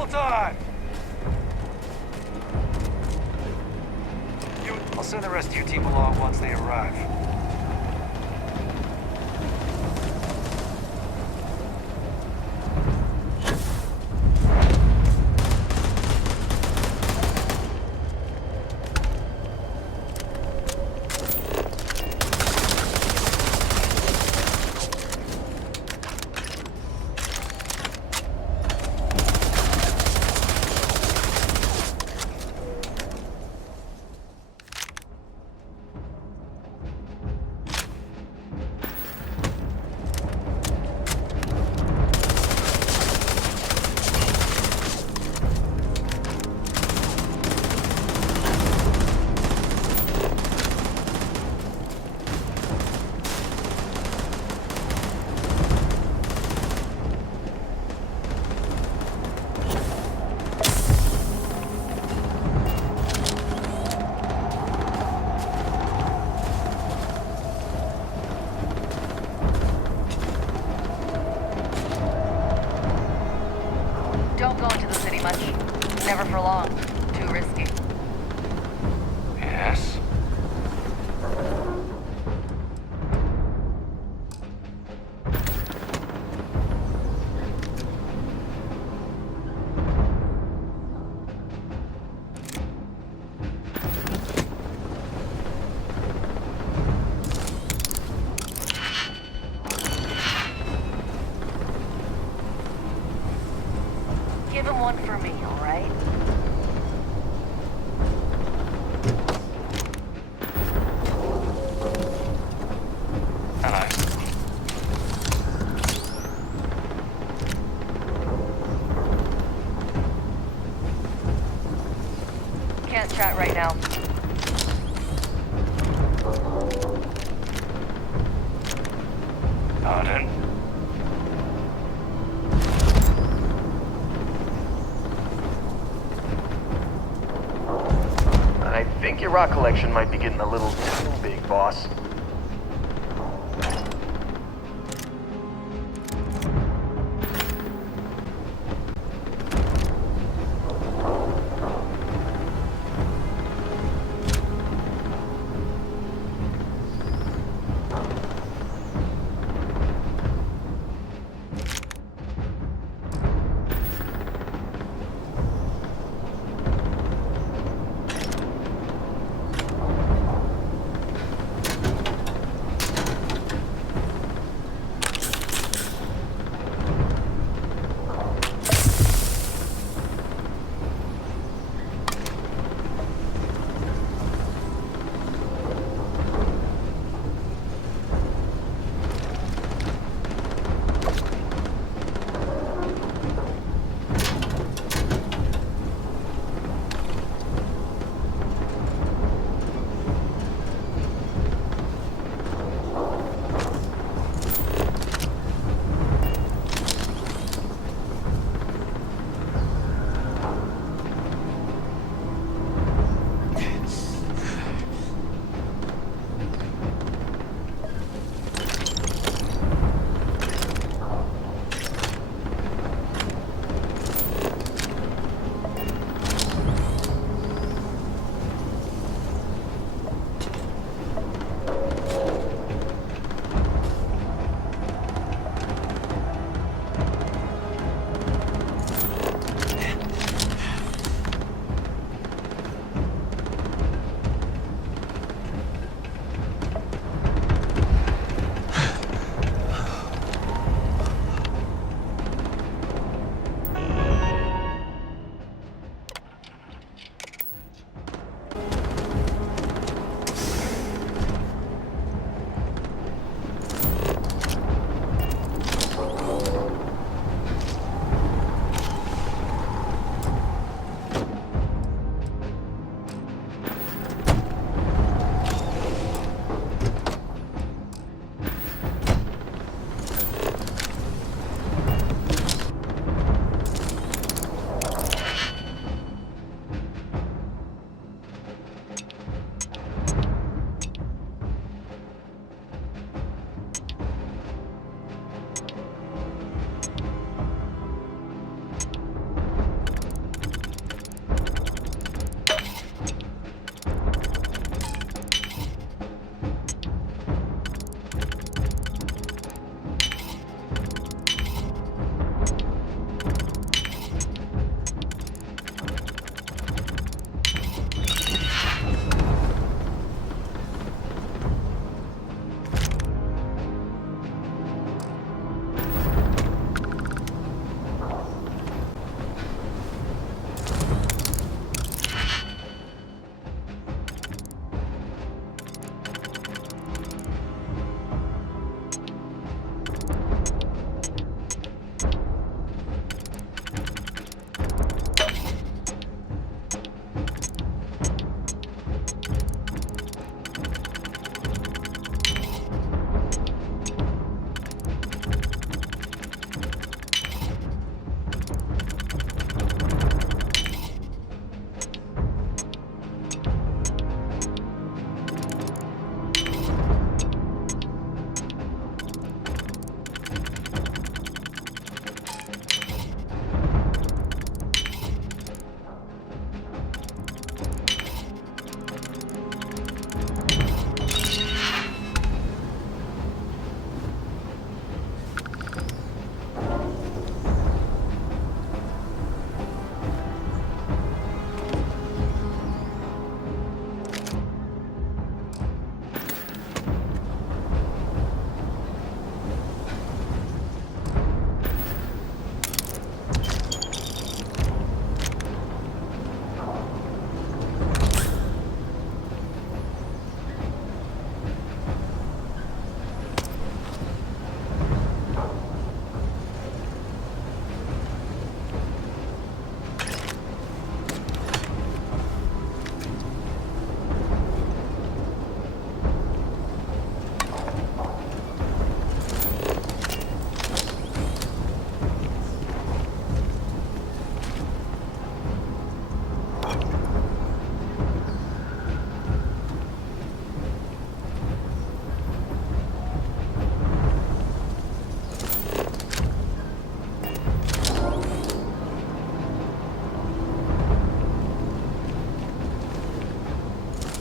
Double time! I'll send the rest of your team along once they arrive. Don't go into the city much. Never for long. Too risky. Yes? Give him one for me, all right? Can't chat right now. Pardon? I think your rock collection might be getting a little too big, boss.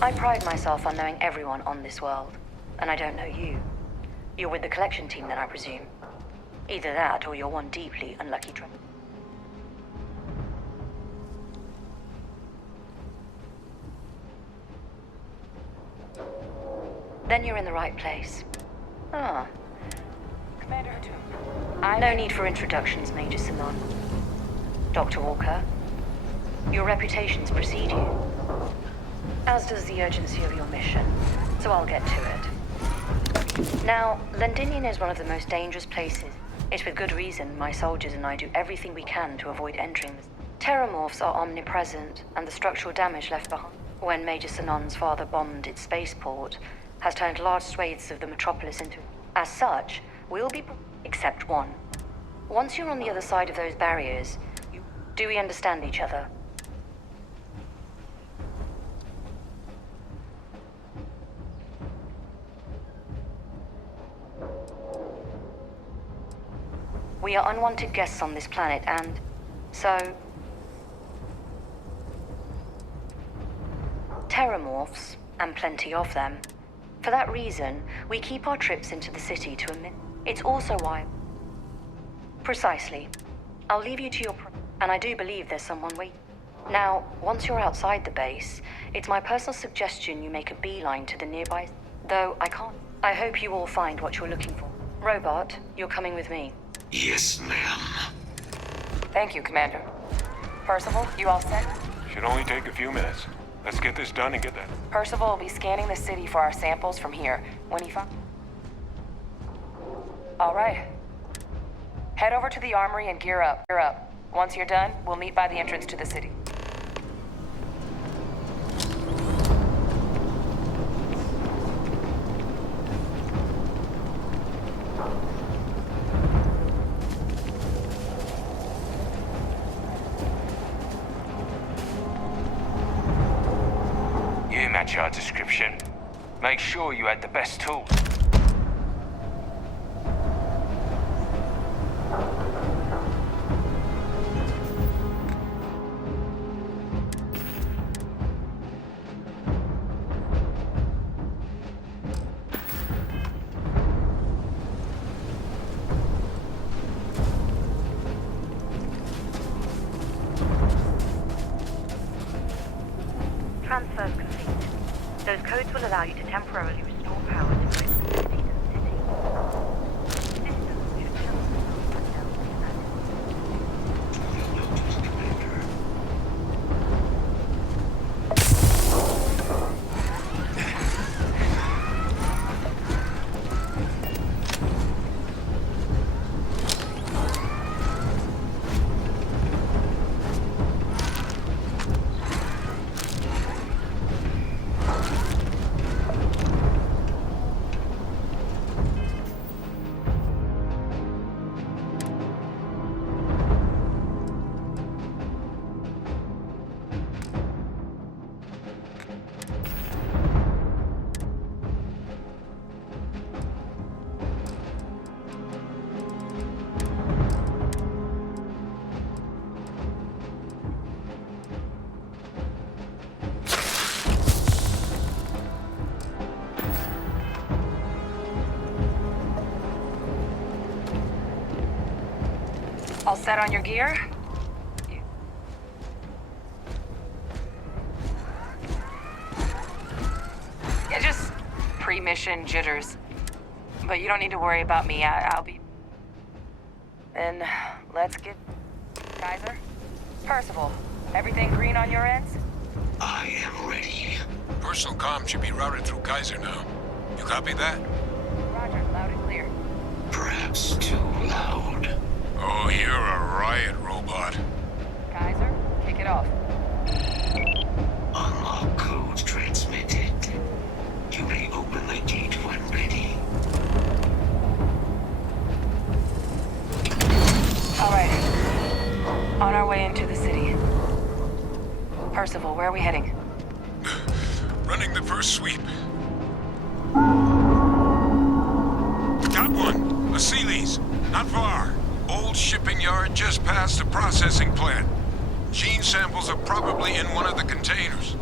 I pride myself on knowing everyone on this world, and I don't know you. You're with the collection team then, I presume. Either that, or you're one deeply unlucky traveler. Then you're in the right place. Ah. Commander No need for introductions, Major Simon. Dr. Walker, your reputations precede you. As does the urgency of your mission, so I'll get to it. Now, Londinion is one of the most dangerous places. It's with good reason my soldiers and I do everything we can to avoid entering this. Terrormorphs are omnipresent, and the structural damage left behind when Major Sinon's father bombed its spaceport has turned large swathes of the metropolis into... As such, we'll be... except one. Once you're on the other side of those barriers, do we understand each other? We are unwanted guests on this planet, and so... Terrormorphs, and plenty of them. For that reason, we keep our trips into the city to a minimum. It's also why... Precisely. I'll leave you to your... and I do believe there's someone waiting. Now, once you're outside the base, it's my personal suggestion you make a beeline to the nearby... Though I can't. I hope you all find what you're looking for. Robot, you're coming with me. Yes, ma'am. Thank you, Commander. Percival, you all set? Should only take a few minutes. Let's get this done and get that. Percival will be scanning the city for our samples from here when he finds... All right. Head over to the armory and gear up. Once you're done, we'll meet by the entrance to the city. You match our description. Make sure you had the best tools. Transfers complete. Those codes will allow you to temporarily restore power to electricity to the city. Systems should tell us what else All set on your gear? Yeah, just pre-mission jitters. But you don't need to worry about me. I'll be... Then, let's get... Kaiser? Percival, everything green on your ends? I am ready. Personal comm should be routed through Kaiser now. You copy that? Roger, loud and clear. Perhaps too loud. Oh, you're a riot robot. Kaiser, kick it off. Unlock code transmitted. You may open the gate when ready. All right. On our way into the city. Percival, where are we heading? Running the first sweep. Got one. A Sealy's. Not far. Old shipping yard just past the processing plant. Gene samples are probably in one of the containers.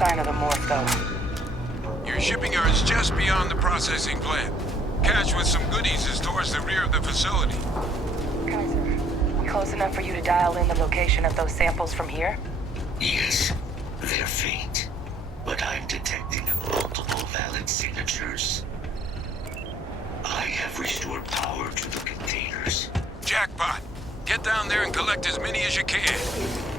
sign of the morph, though. Your shipping yard's just beyond the processing plant. Cache with some goodies is towards the rear of the facility. Kaiser, close enough for you to dial in the location of those samples from here? Yes, they're faint, but I'm detecting multiple valid signatures. I have restored power to the containers. Jackpot! Get down there and collect as many as you can.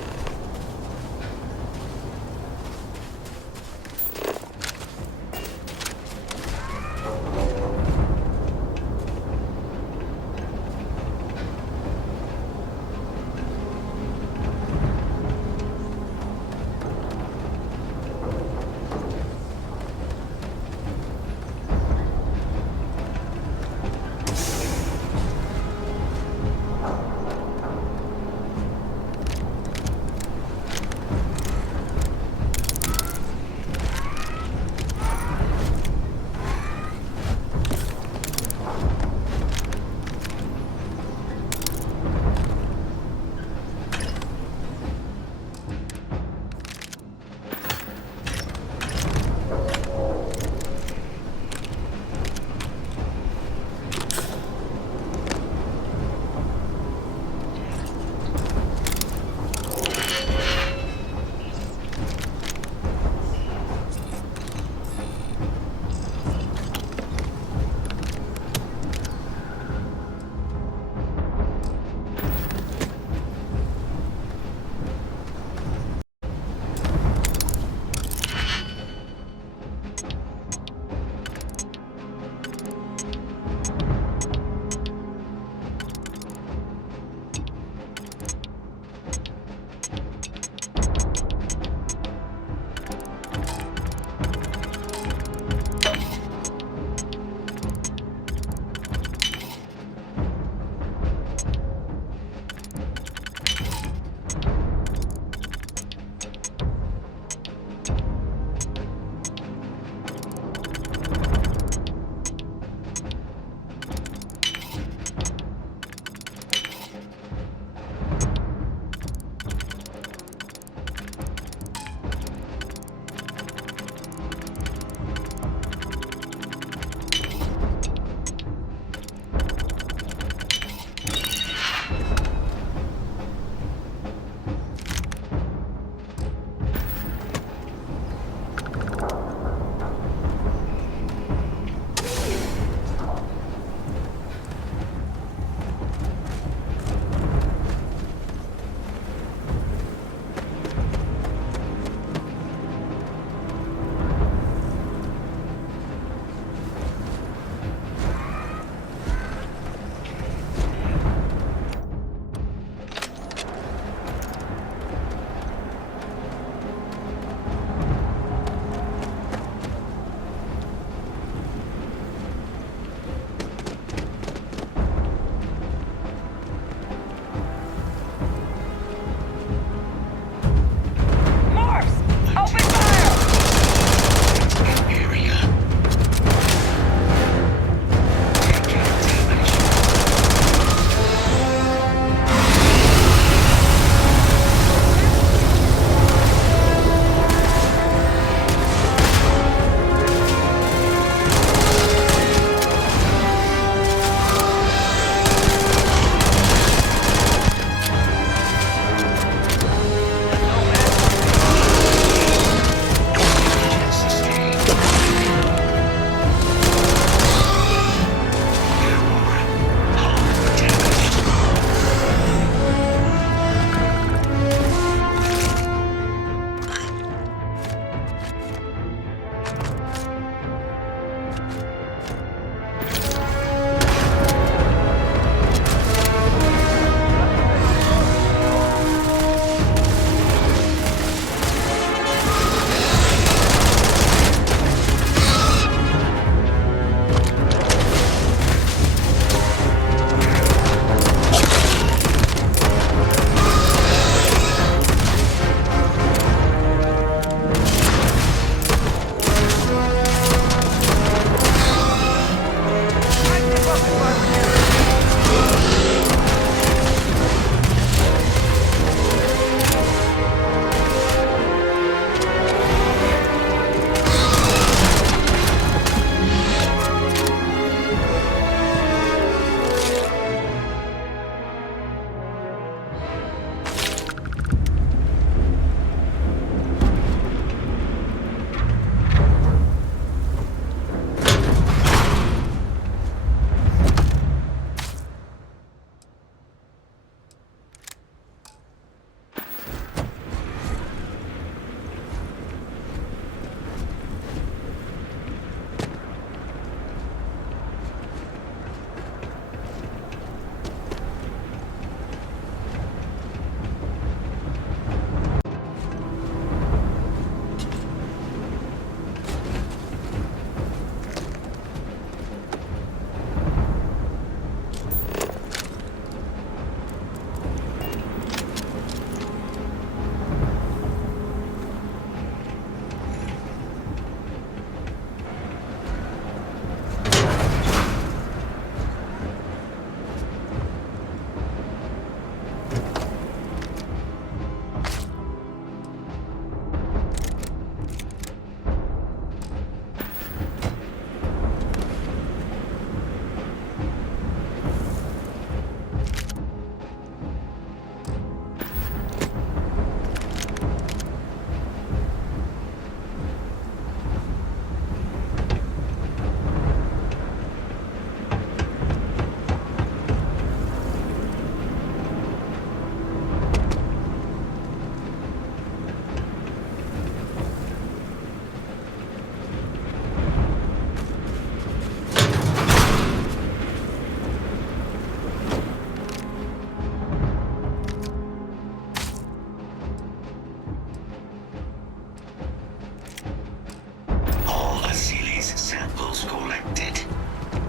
Samples collected.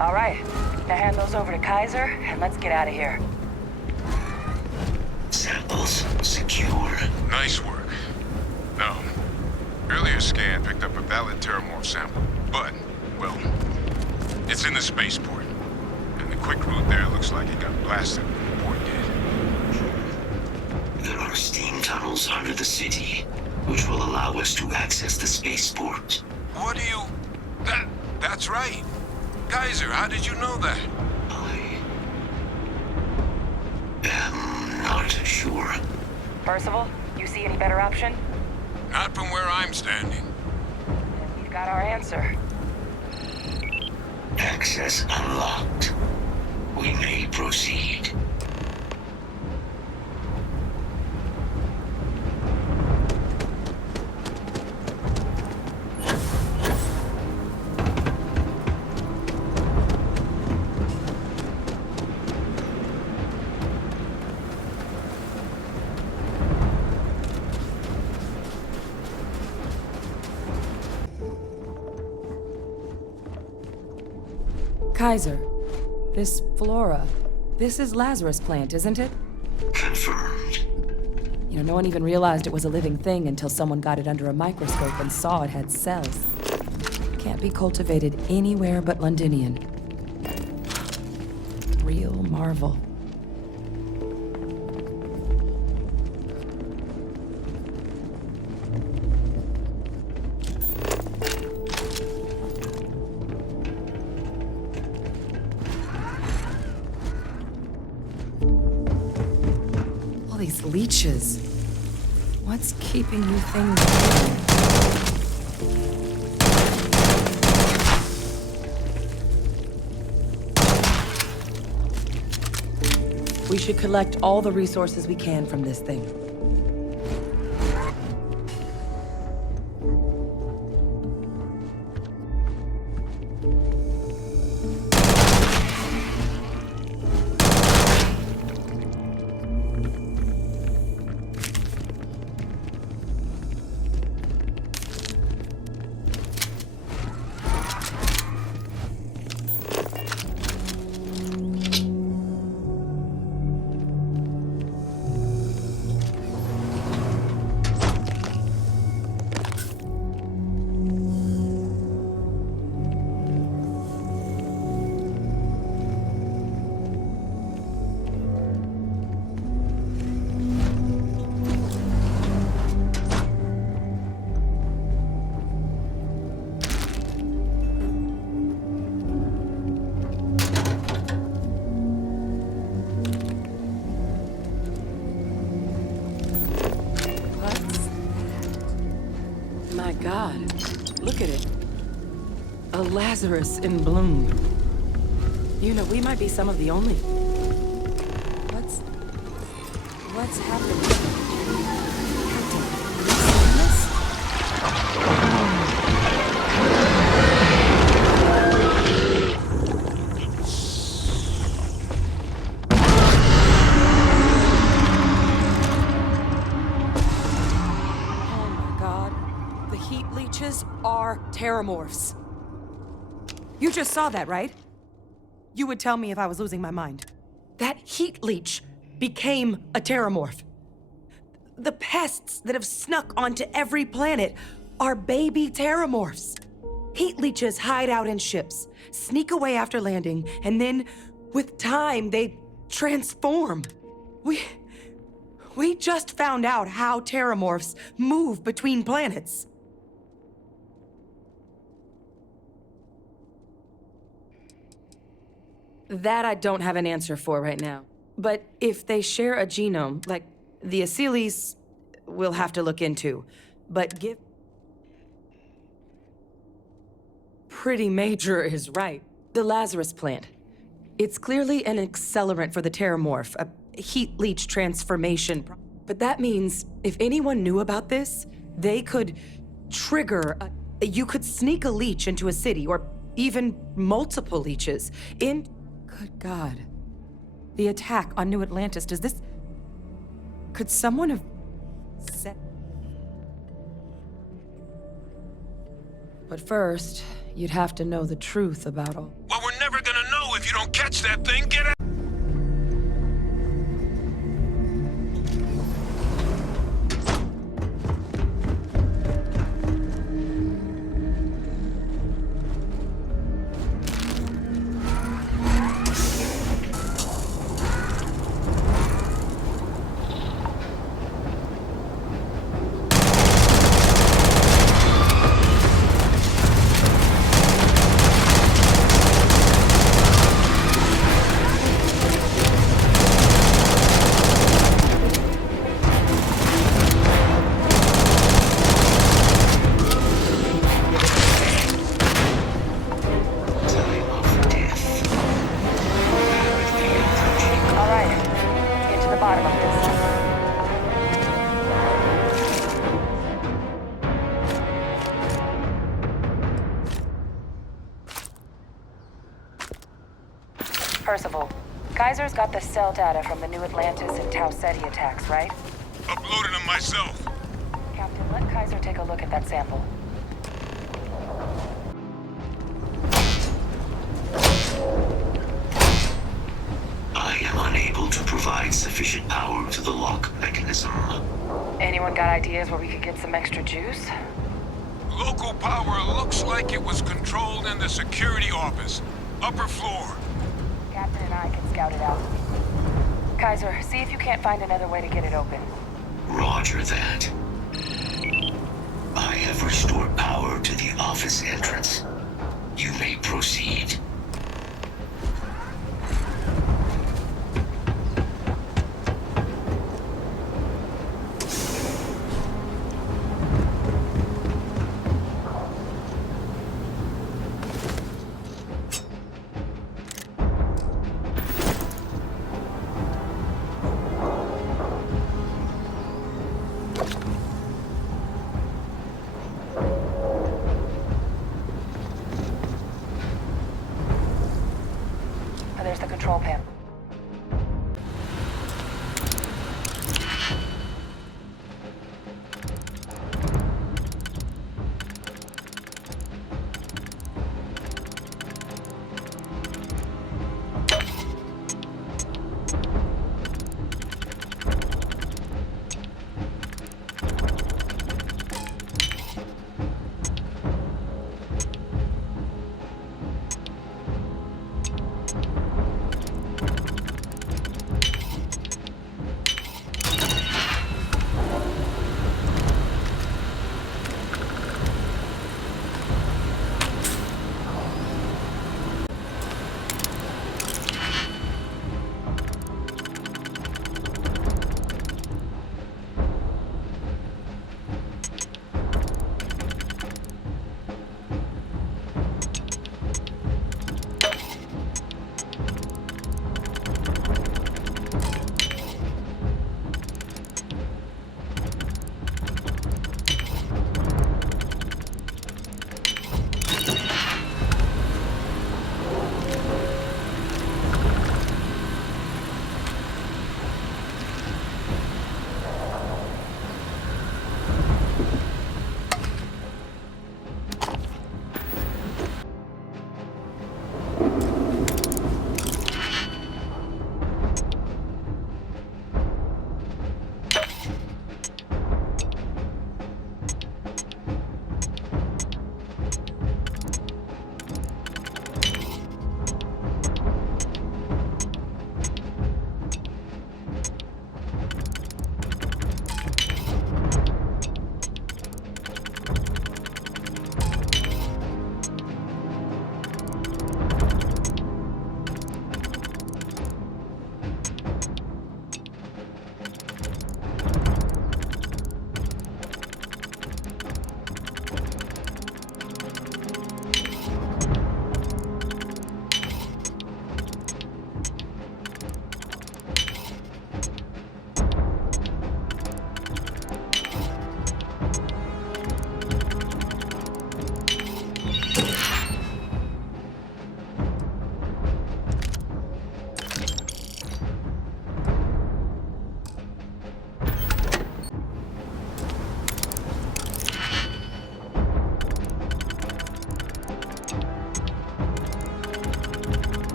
All right, now hand those over to Kaiser, and let's get out of here. Samples secure. Nice work. No. Earlier scan picked up a valid Terrormorph sample, but, well, it's in the spaceport. And the quick route there looks like it got blasted when the port did. There are steam tunnels under the city, which will allow us to access the spaceport. What do you... That's right. Kaiser, how did you know that? I am not sure. Percival, you see any better option? Not from where I'm standing. Then we've got our answer. Access unlocked. We may proceed. Kaiser, this flora, this is Lazarus plant, isn't it? Confirmed. You know, no one even realized it was a living thing until someone got it under a microscope and saw it had cells. Can't be cultivated anywhere but Londinion. Real marvel. All these leeches. What's keeping you things going? We should collect all the resources we can from this thing. My God, look at it. A Lazarus in bloom. You know, we might be some of the only... What's happening? Are Terrormorphs. You just saw that, right? You would tell me if I was losing my mind. That heat leech became a Terrormorph. The pests that have snuck onto every planet are baby Terrormorphs. Heat leeches hide out in ships, sneak away after landing, and then, with time, they transform. We just found out how Terrormorphs move between planets. That I don't have an answer for right now. But if they share a genome, like the Aceles, we'll have to look into. But pretty major is right. The Lazarus plant. It's clearly an accelerant for the Terrormorph, a heat leech transformation. But that means if anyone knew about this, they could trigger you could sneak a leech into a city, or even multiple leeches, in... Good God. The attack on New Atlantis, does this... Could someone have set... But first, you'd have to know the truth about all. Well, we're never gonna know if you don't catch that thing. Get out! Time of death. Rapidly approaching. All right, let's get to the bottom of this. Percival, Kaiser's got the cell data from the New Atlantis and Tau Ceti attacks, right? Uploaded them myself. Captain, let Kaiser take a look at that sample. I am unable to provide sufficient power to the lock mechanism. Anyone got ideas where we could get some extra juice? Local power looks like it was controlled in the security office. Upper floor. Captain and I can scout it out. Kaiser, see if you can't find another way to get it open. Roger that. I have restored power to the office entrance. You may proceed. There's the control panel.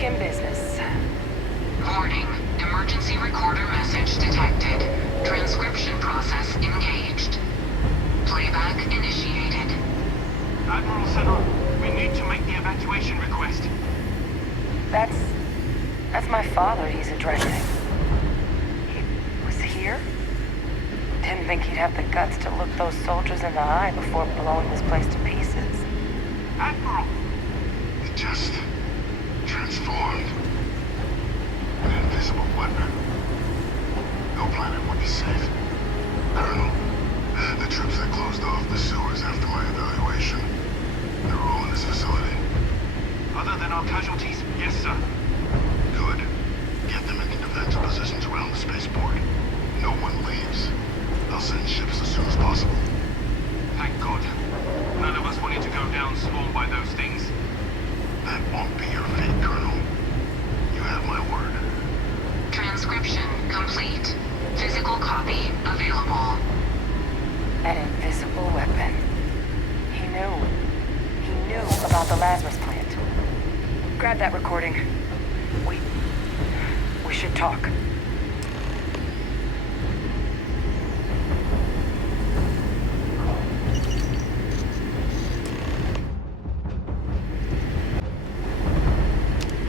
Back in business. Warning. Emergency recorder message detected. Transcription process engaged. Playback initiated. Admiral Senor, we need to make the evacuation request. That's my father he's addressing. He was here? Didn't think he'd have the guts to look those soldiers in the eye before blowing this place to pieces. Admiral! It just transformed. An invisible weapon. No planet would be safe. Colonel, the troops that closed off the sewers after my evaluation, they're all in this facility. Other than our casualties, yes, sir. Good. Get them into defensive positions around the spaceport. No one leaves. I'll send ships as soon as possible. Thank God. None of us wanted to go down swarmed by those things. That won't be your fate, Colonel. You have my word. Transcription complete. Physical copy available. An invisible weapon. He knew about the Lazarus plant. Grab that recording. We should talk.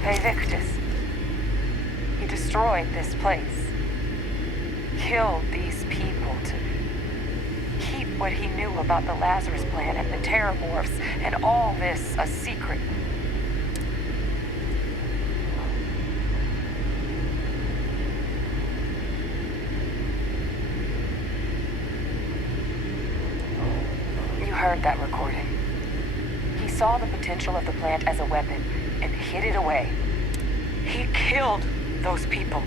Hey, Victus. He destroyed this place. Killed these people to keep what he knew about the Lazarus plant and the Terrormorphs and all this a secret. You heard that recording. He saw the potential of the plant as a weapon and hid it away. He killed those people.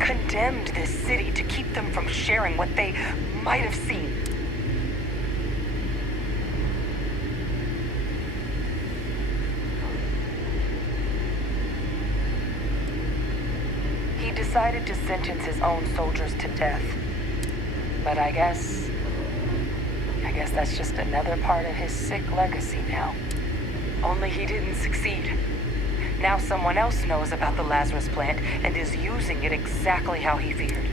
Condemned this city to keep them from sharing what they might have seen. He decided to sentence his own soldiers to death. But I guess that's just another part of his sick legacy now. Only he didn't succeed. Now someone else knows about the Lazarus plant and is using it exactly how he feared.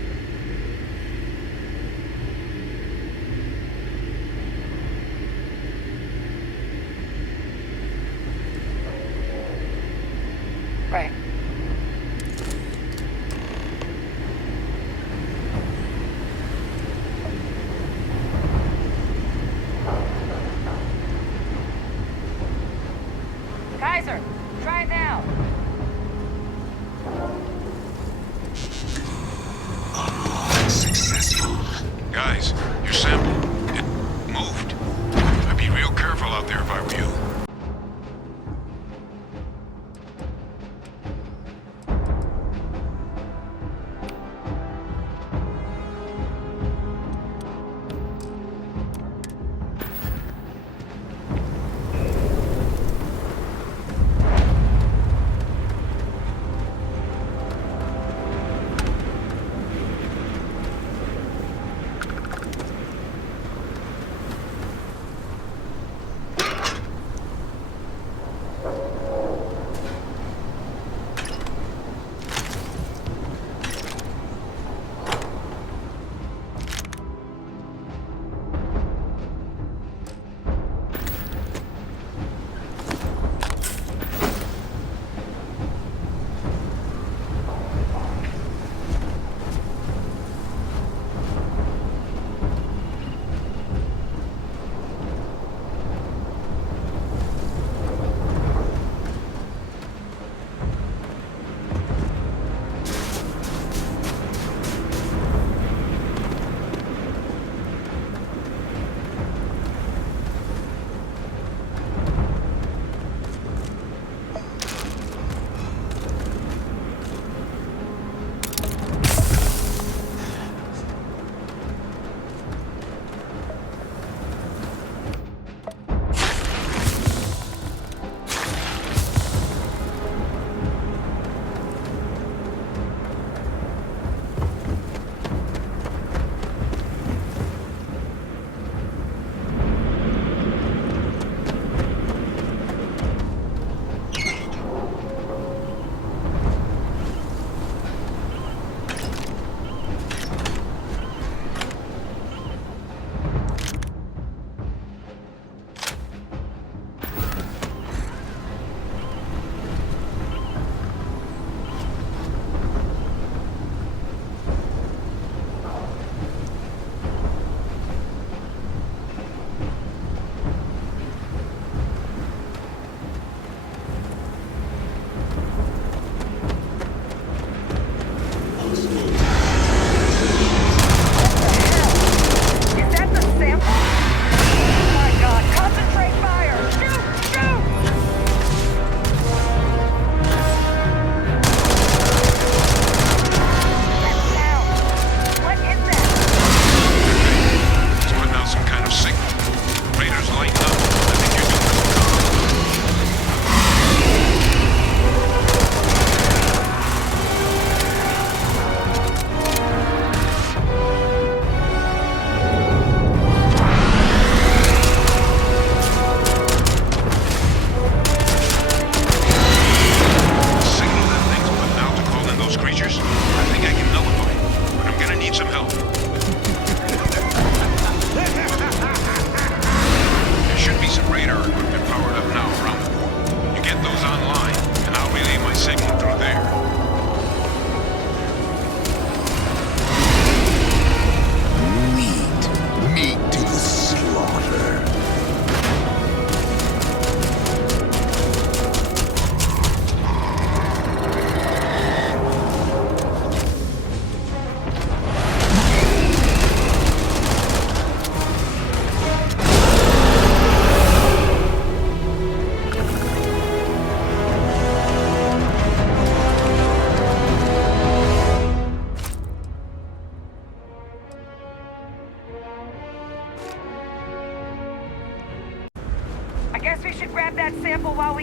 Right. Kaiser, try it now. Unsuccessful. Guys, your sample, it moved. I'd be real careful out there if I were you.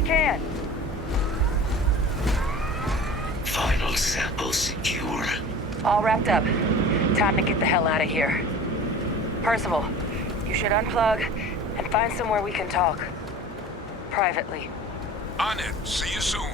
can. Final sample secure. All wrapped up. Time to get the hell out of here. Percival, you should unplug and find somewhere we can talk. Privately. On it. See you soon.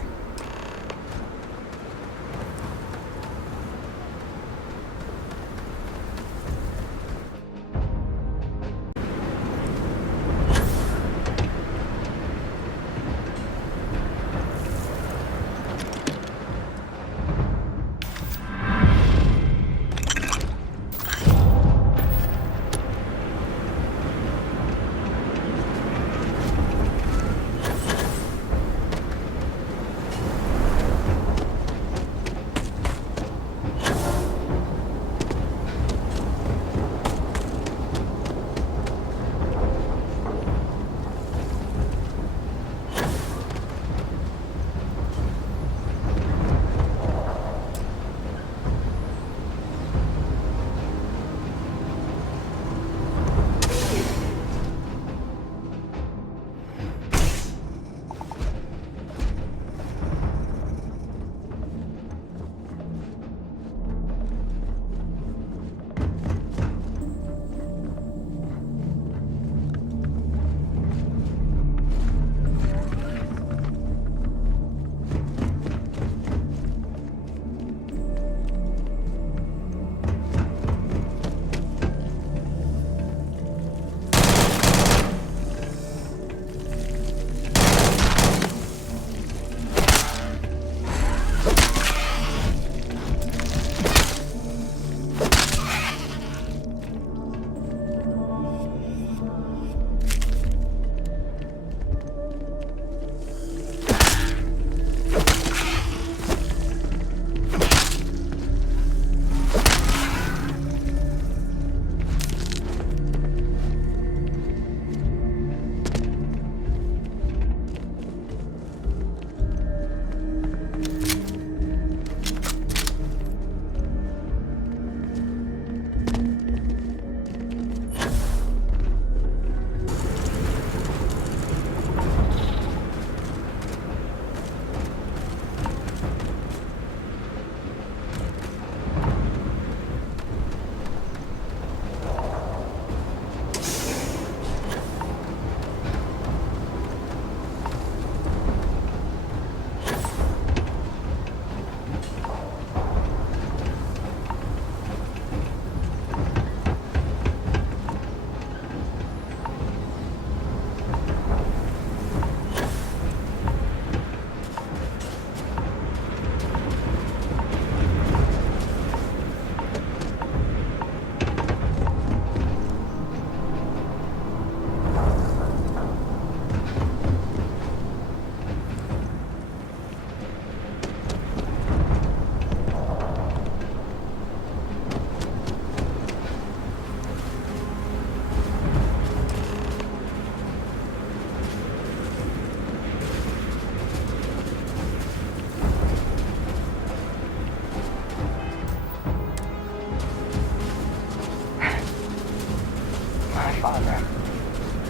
Father.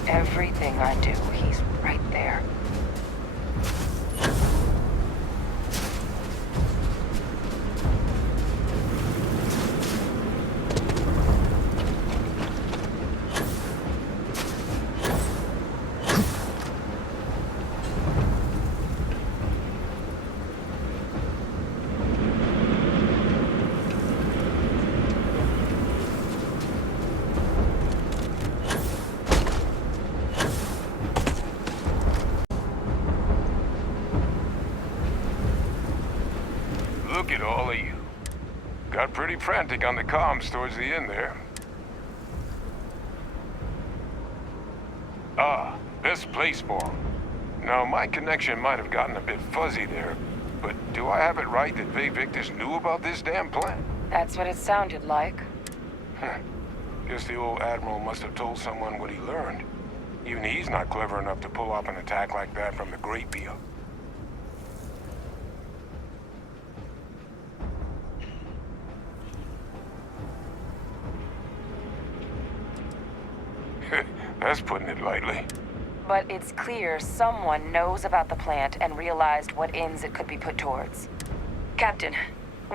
Everything I do, he's right there. Look at all of you. Got pretty frantic on the comms towards the end there. Ah, best place for 'em. Now, my connection might have gotten a bit fuzzy there, but do I have it right that Vay Victus knew about this damn plan? That's what it sounded like. Guess the old Admiral must have told someone what he learned. Even he's not clever enough to pull off an attack like that from the Great Beal. That's putting it lightly. but it's clear someone knows about the plant and realized what ends it could be put towards. Captain,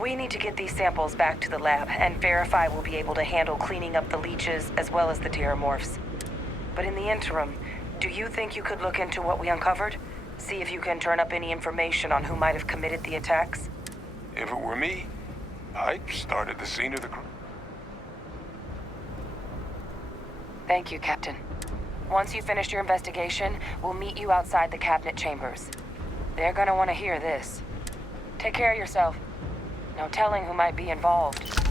we need to get these samples back to the lab and verify we'll be able to handle cleaning up the leeches as well as the Terrormorphs. But in the interim, do you think you could look into what we uncovered? See if you can turn up any information on who might have committed the attacks? If it were me, I'd start at the scene of the crime. Thank you, Captain. Once you've finished your investigation, we'll meet you outside the cabinet chambers. They're gonna want to hear this. Take care of yourself. No telling who might be involved.